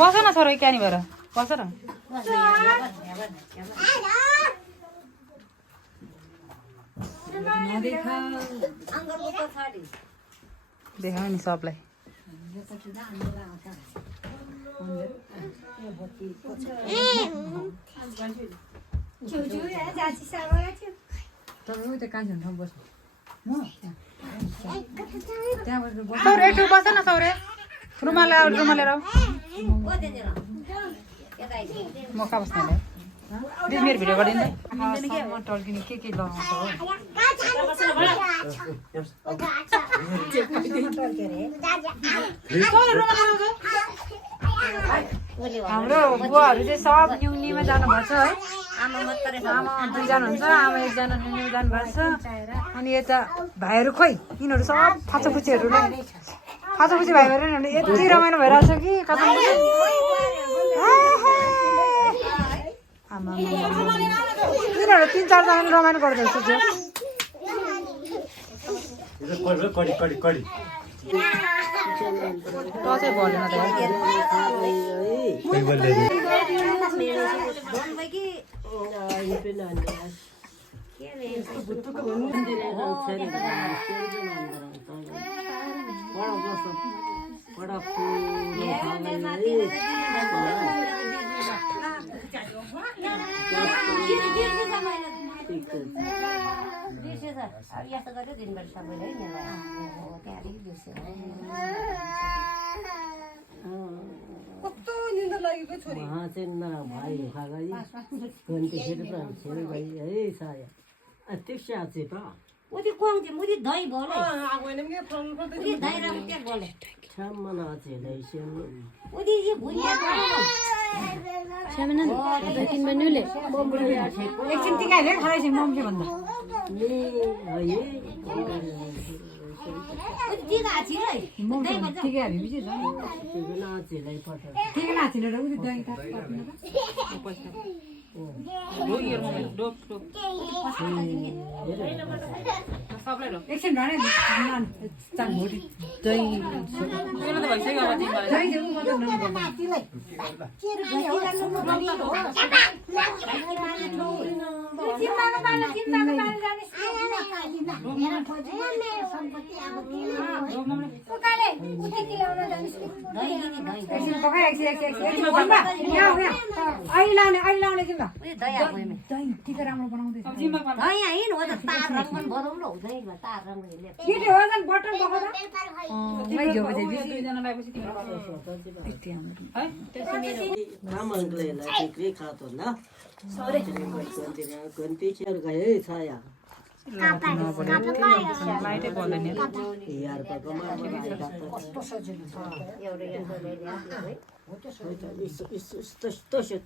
बस न छोरो क्यानी भएर बस न देखाऊ नि सबलाई सौरे एकठो बस न सौरे रुमाल लिएर आऊ म कहाँ बस्ने दिदी मेरो भिडियो गरिदिनु टल्किने के लगाउँछ हो हाम्रो बुवाहरू चाहिँ सब न्युनीमा जानुभएको छ है आमा 2 जना हुन्छ आमा 1 जना न्युनी जानुभएको छ अनि यता भाइहरू खोइ यिनीहरू सब फाचोफुचीहरू फाचोफुची भाइ भएर यति रमाइलो भइरहेको छ कि कता यिनीहरू 3-4 जनाले रमाइलो गर्दैछ त्यो चाहिँ बोलेन उदी कोंग जे मुदी दही बोले उदी दही राम के बोले छमना चले से उदी ये भुइया छमना दकिन बनुले एकछिन टिकाइले खरै छ मम्मी भन्दा ले हये उदी दिगा छि रे दही बन्छ ठीक है बिजी छ दिगा चले पट ठीक ना छिन र उदी दही काट्नु डो इयर मम्मी डो सबलाई डो एकछिन भने चान भोटी दही किन त भइसक्यो अब तिमीलाई दही देऊ म त दही टिका राम्रो बनाउँदै छ दही हैन हो त तार रङ पनि बनाउनु हुँदैन तार रङ हेर्ने के हो जन बटन बगादा मै जो बजे 2 जना लागेपछि तिम्रो यति हाम्रो है त्यसै मेरो रामले लाई के खातो न सरे गन्ती चेर गए छाया लाइटै बोल्दैन यार पकमा कस्तो सजिलो छ एउटा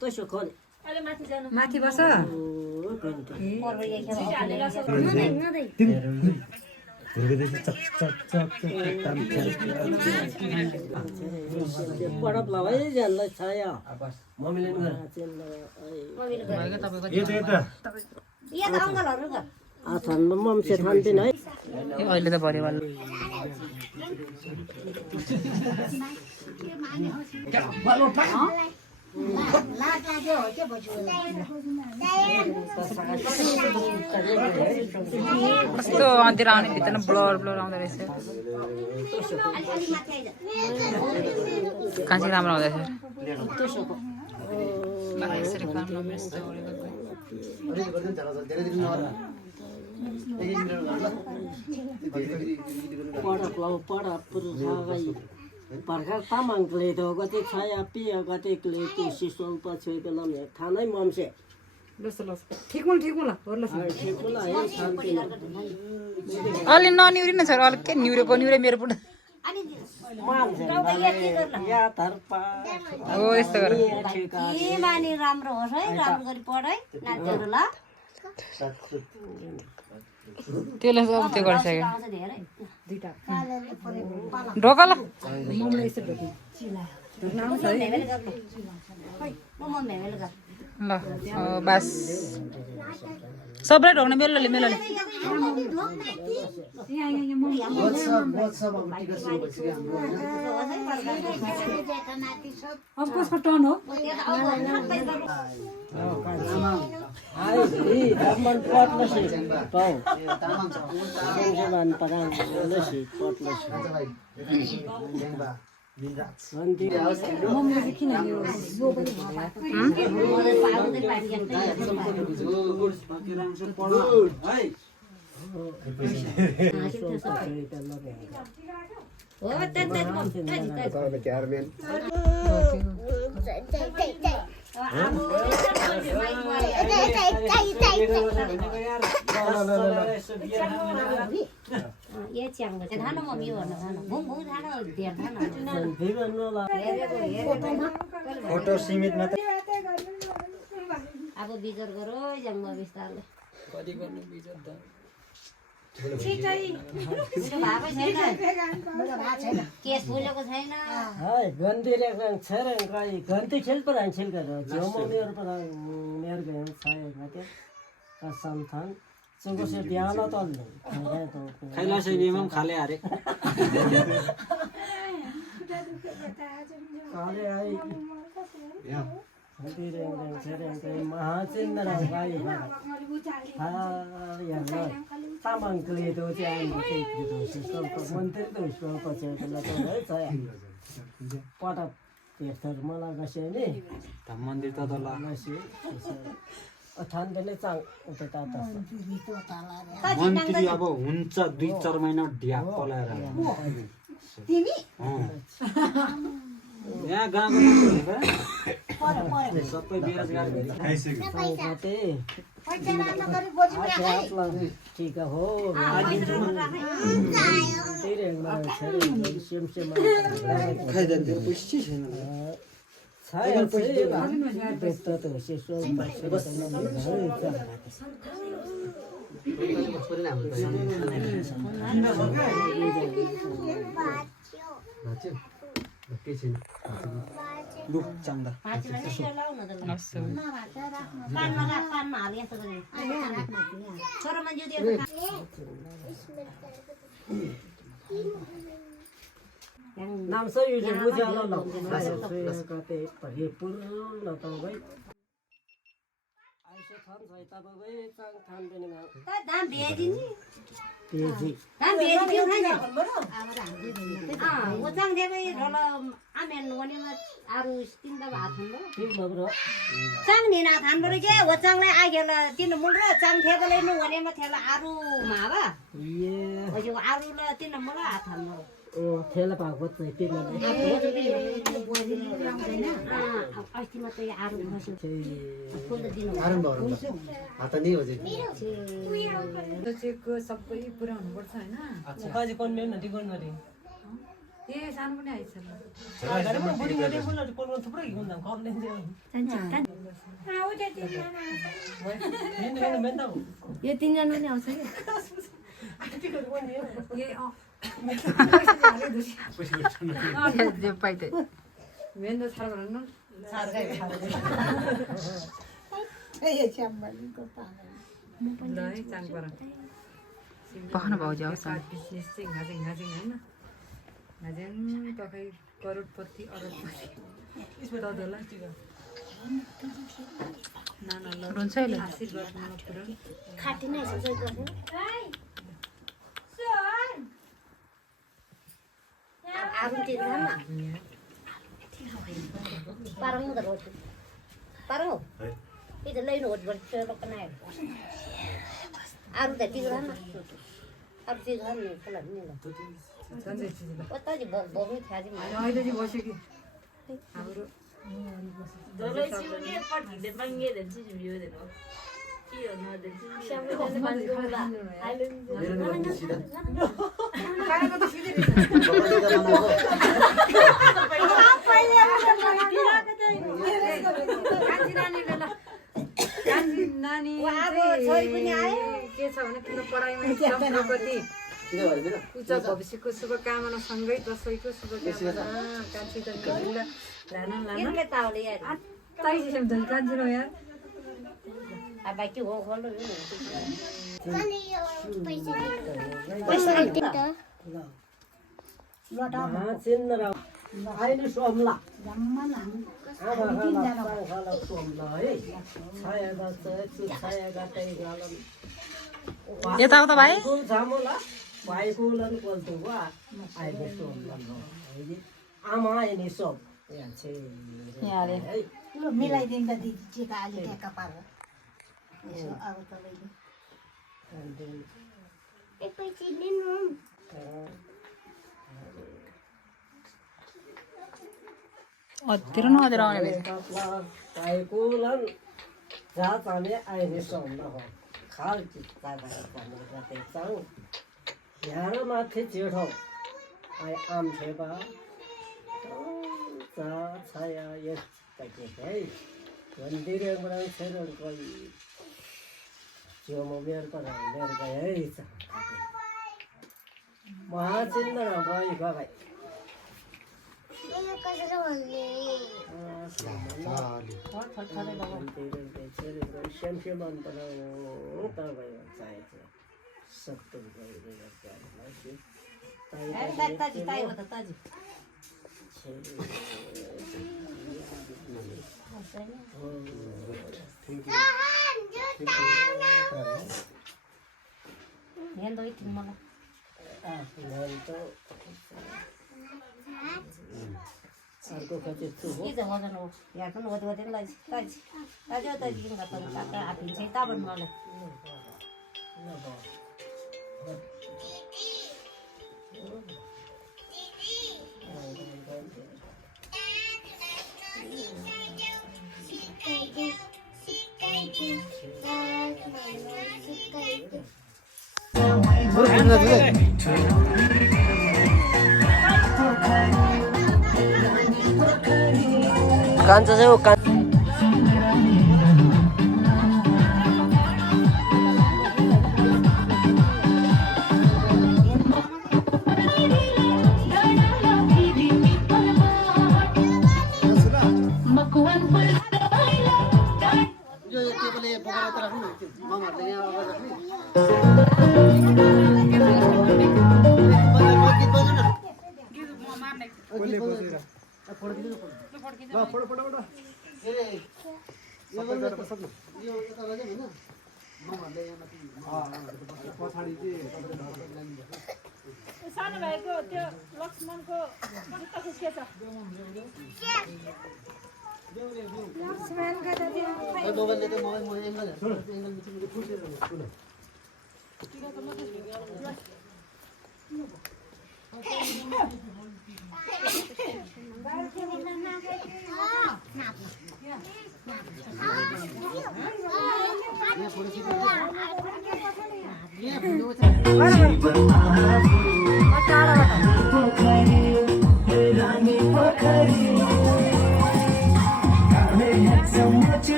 तसो खोले अहिले माथि जानु माथि बस पडप लवाई जानलाई छाया मम्मीले आथनमा मम्से थान्दिन है अहिले त भरे वाला कस्तो अन्तिर आउने भित्र ब्लर ब्लर आउँदो रहेछ काँची राम्रो आउँदैछ यसरी काम नमिर्छ पर्खा तामाङले त गते छाया पिया गते क्ले तुसी सोल पछि बेलाम थानै मम्से लस लस ठीक मुल ल ल ठिकला है शान्ति अलि ननिउरि न छोरा अलि के निउरेको निउरे मेरो पुट अनि या धरपा हो यस्तो गर के माने राम्रो होस् है राम्रो गरी पढाइ नानीहरु ल त्यसले सब त्यो गरिसक्यो ढोका ल मम्मीले यसो ढोकी चिला ल बस सबलाई ढोक्ने मेलोले मेलोले अब कसको टर्न हो फोटो सीमित मात्र अब बिजर गरो जम्म बिस्तारले केस बोलेको छैन गन्ती रेख्न छैन गन्ती खेल पर खेल गरेर जिउमा मेरो पर मेरो गयो छाएको त्यो संथान चुगोसे बिहान त खाइला सेबीमा खाले हारे खाले आई गन्ती रेख्न छैन महाचन्द्र भाइ तामाङको यो चाहिँ मन्त्री त उसको पछि पटा हेर्छहरू मलाई गसे नि मन्दिर त तला ठान्देले चाङ उता मन्त्री अब हुन्छ 2-4 महिना ढ्याप पलाएर यहाँ गाउँको सबै बेरोजगार ठिक हो लु चाङ्दा नाम चाहिँ यो बुझ्यालो कतै परिपूर्ण तपाईँ आइसो छन् है तपाईँ चाङ थान बेनीमा दाम भेदिनी पेजी दाम भेदियो हैन वचाङ देबै रल आमेन वनेमा आरु स्टिन्दा भात हुँदो ठीक भयो चाङ निना थान बरे के वचाङले आगेला तिन मुल र चाङ थेगले नु वनेमा थेला आरु माबा ये अजो आरु ल तिन मुल हात हान्नु ओ थेला पाको चाहिँ तिन अस्ति मात्रै आरु खस्यो सोचेको सबै पुरा हुनुपर्छ होइन काजी कोन मेन नटी कोन नटी ए सानो पनि आइछ गाडी पनि बुढी गरे कोन नटी कोन थुप्रै हुँदा कमले यो तीनजना पनि आउँछ के मेन त छाड भन्न ल है चाङ पर पहन भाउजू आउँछ बिजनेस चाहिँ घाजिङ घाजिङ होइन घाजिङ तपाईँ करोडपति अरबपति तदलाई नाना ल रुन्छ अहिले आशीर्वाद पुरा खाटी नै छ आरु चाहिँ जान पारङ त रोज पारङ itu lain udah bercerita kenal. Aru tadi kan, aru tadi kan nih kalau ini lah. What tadi bomi tadi mana? अहिले चाहिँ बस्यो कि हाम्रो नानी के छ भने तिम्रो पढाइमा एकदम प्रगति उज्जवल भविष्यको शुभकामना सँगै दसैँको शुभकामना कान्छी त लान ยังไม่เต่าเลย ताई सिस्टम त कान्छी रो यार अब के हो खोल्नु महाचिन्द्र अहिले सोमला आमा सोमला है छाया छाया यताउता भाइ झामुला भाइकुलन कोल्तु वा अहिले सोमला आमा यिनी सोम यहाँले यो मिलाइदिँदा दिदी टिका अलि टेका पारेर यसो अब तपाईँले एकैछिन लिनु अतिर नअतिर आउने भेट भाइकुलन जहाँ जाने अहिले सोमला हो खाल चित्ता जाने जाते चाउ यहाँ माथि जेठो आइ आम छेबा छाया यस है मन्दिरबाट छैन कोही जिउमा मेरो पर मेरो गए है महाचिन्द्र गई भाइ श्यामश्याम चाहिएको सत्तर अर्को कति Kita mau kan ya kan waktu-waktu lagi tadi kata api cerita benar. कांचा से वो सानो भाइको त्यो लक्ष्मणको जुत्ता खुस्किएछ लक्ष्मणको त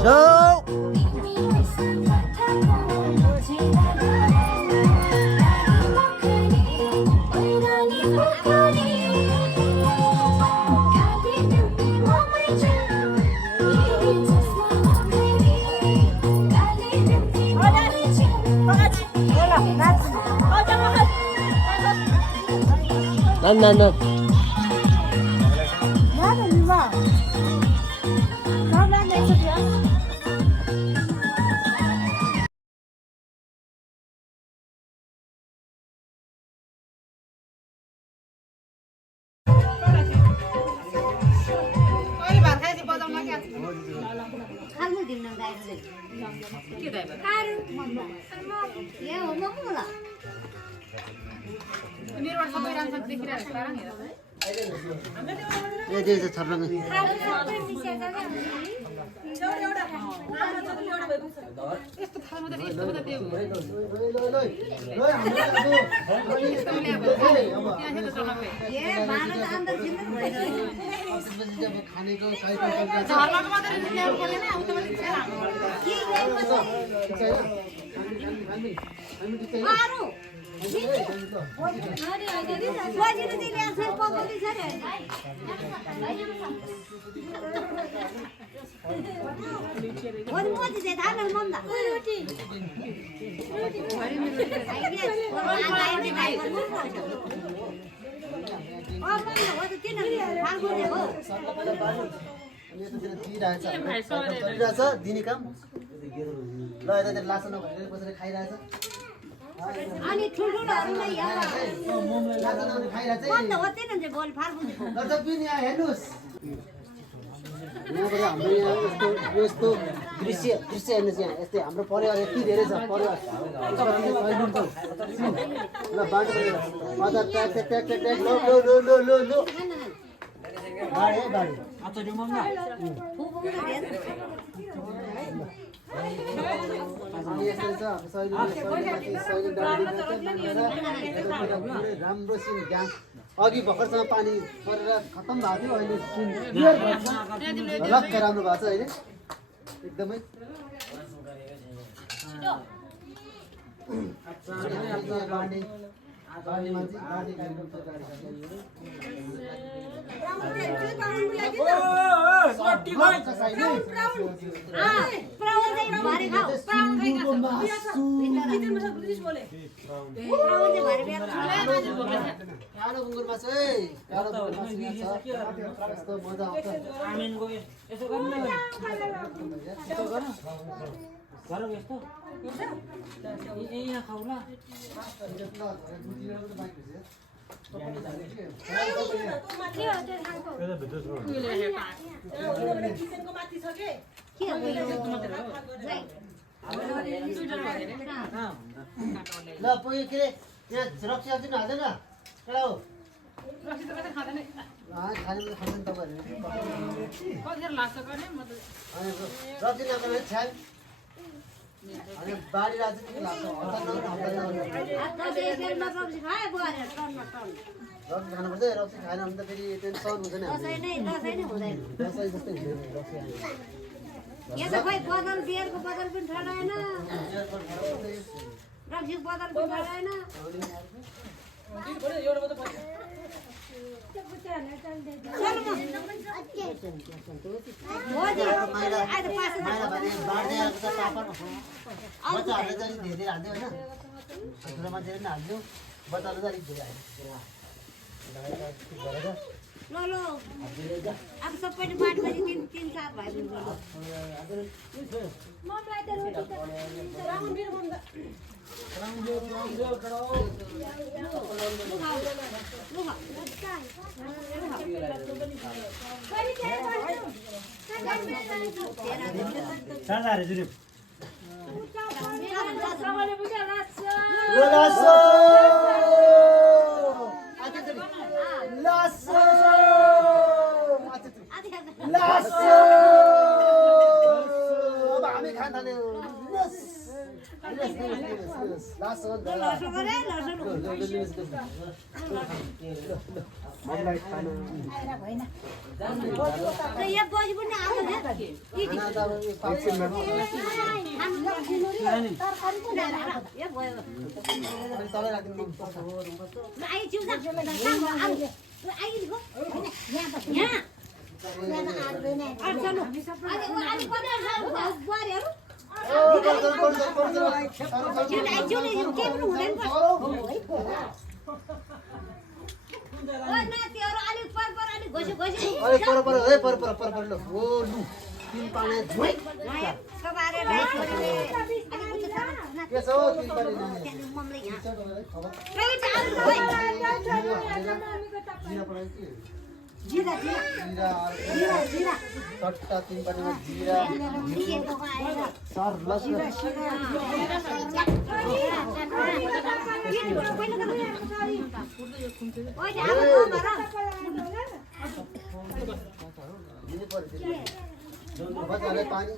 No. खानु दिन्न दाइले के दाइ खानु ए हो म मुला मेरोबाट सबै राम्रोसँग देखिरहेको छ तारा ये दे छर्लङ खानु सबै मिसेर जाने दिने काम ल यता लास नभएर बसेर खाइरहेछ अनि ठुल्ठुलोहरूलाई यहाँ खाइरहेछ बन्द होते न जे बोल फार्नु यहाँ हेर्नुहोस् यहाँबाट हाम्रो यहाँ यस्तो दृश्य हेर्नुहोस् यहाँ यस्तै हाम्रो परिवार यति धेरै छ परिवार ल बाटो अझ ट्याक ट्याक ट्याक ट्याक लो बाडे अच्छा जो मम्मा राम्रो सिन ग्यास अघि भर्खरसँग पानी परेर खत्तम भएको थियो अहिले लक्क राम्रो भएको छ अहिले एकदमै कालो बुङ्गुर मासु है कालो बुङ्गुर मासु यस्तो मजा आउँछ आमेनको यसो गर्नु न यसो गर गरौ यस्तो यहाँ खाऊ ल ल पुग्यो के अरे यहाँ रक्सी हाल्दैन हाल्दैन केटा हो खाने खाँदैन तपाईँहरू रक्सी नगर्ने छ्याल अनि बाढी राज्य के लाग्छ रक्सी खानुपर्छ रक्सी खाएन भने त फेरि टेन्सन हुँदैन दसैँ जस्तै हुँदैन रक्सी यहाँ त खोइ बदल बियरको बदल पनि ठडाएन रक्सीको बदल पनि ठडाएन बच्चाहरूले चाहिँ अलिक धेरै हाल्थ्यो होइन ठुलो मान्छेले पनि हाल्थ्यो बच्चाहरूले चाहिँ अलिक धेरै हाल्थ्यो ल अब सबैले बाटपछि तिन चार भाइ अब हामी खान थाल्यो पर लो ओ लु तीन पाने झोइ के छ तीन पाने जीरा सट्टा तीन पाने में जीरा सर लसुन बच्चालाई पानी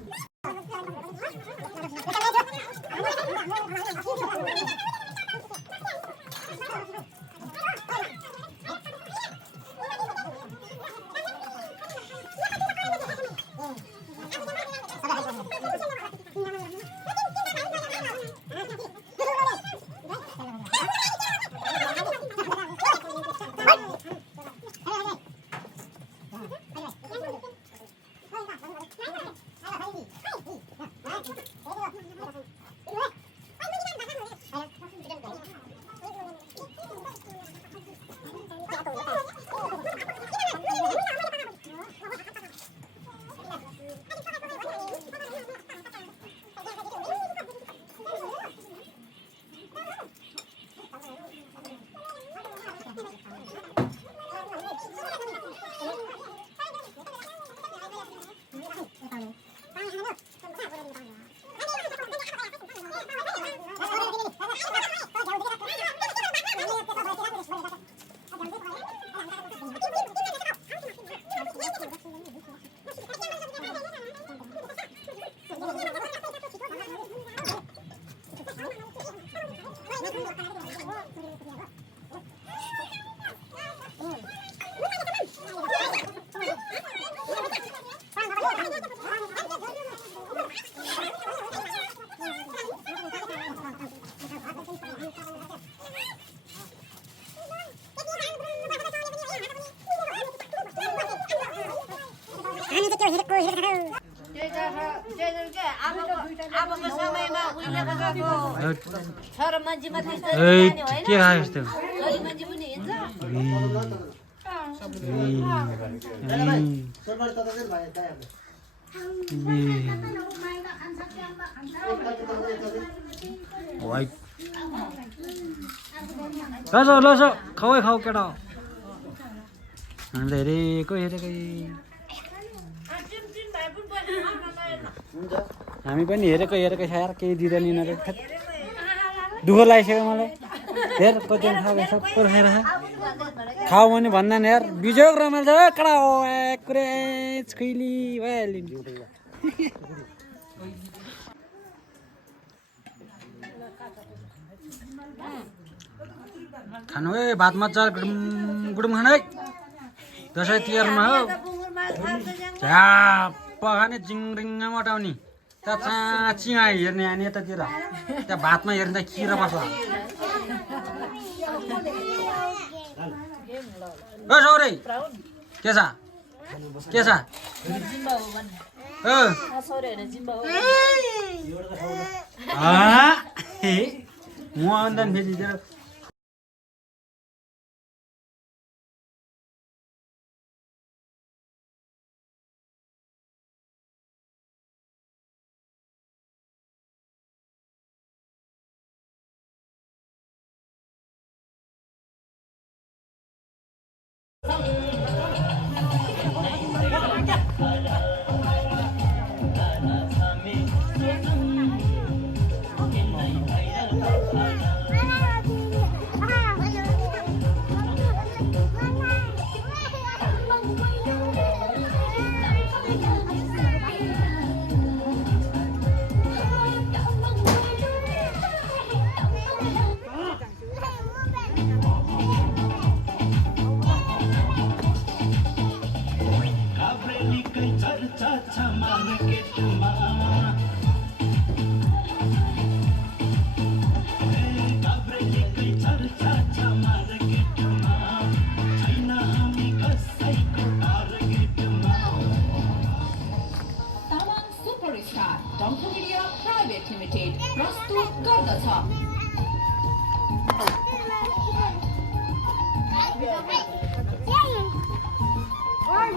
आमाको समयमा उहिलेको गएको छोरो मान्छेमा त्यस्तो ए के खायो यस्तो छोरी मान्छे पनि हिँड्छ सोमबार तपाईँ भाइ दाइ लस खाऊ खाऊ केटा हामीले हेरेको हामी पनि हेरेको यार केही दिँदैन यिनीहरू दुःख लागिसक्यो मलाई हेर कति खाएको सबै खाएर खाऊ भने भन्दैन यार बिजोग रमाइल छ कडा हो कुरै खैली भइहाल्यो खानु है भात मजा गुडुम खानु है दसैँ तिहारमा हो झ्याप्प खाने जिङरिङ मटाउने त्यहाँ चिङा हेर्ने अनि यतातिर त्यहाँ भातमा हेर्ने किरा बस्ला ओ सौरे के छ म अन्त फेरि Oi,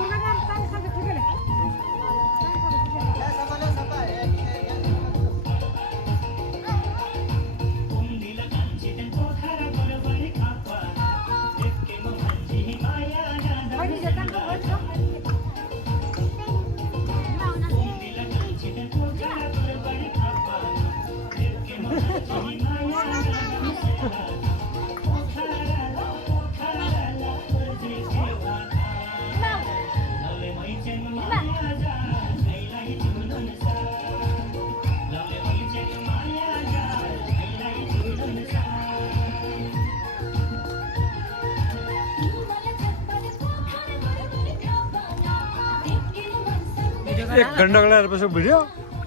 एक घन्टाको लगाएर पछि भिडियो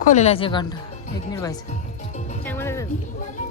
खोलेलाई चाहिँ घन्टा 1 मिनट भइसक्यो त्यहाँबाट